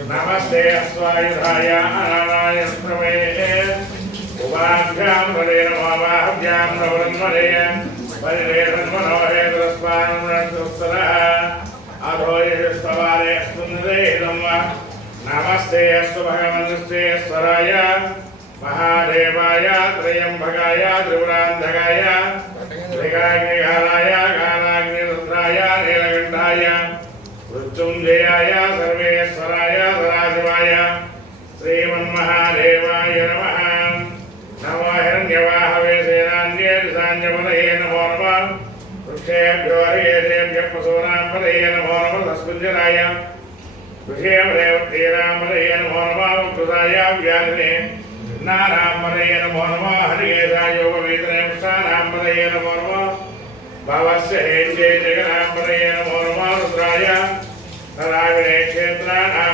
नमस्ते अस्वायुधाय अनाय स्त्रवे उपाभ्यां वदे नमो बाहुभ्यां नवरं वदे परिवेदन्मनोहेतस्वानुरन्तुस्तरः अधो यशस्तवारे सुन्दरेदं नमस्ते अस्तु भगवन्स्तेश्वराय महादेवाय त्र्यम्बकाय त्रिपुरान्धकाय त्रिकाग्निकालाय कालाग्निरुद्राय नीलकण्ठाय मृत्युंजयाय सर्वेश्वराय सदाशिवाय श्रीमन्महादेवाय नमः। नमो हिरण्यवाहवे सेनान्ये दिशान्यपतये नमो नमः। वृक्षेभ्यो हरिकेशेभ्यः पशूनां पतये नमो नमः। तस्मिञ्जराय वृषेभदेवतीनां पतये नमो नमः। वक्षुसाय व्याधिने नानां पतये नमो नमः। हरिकेशाय योगवेदने वृक्षाणां पतये नमो नमः। भवस्य हेन्द्ये जगनां पतये नमो नमः। रुद्राय क्षेत्राणां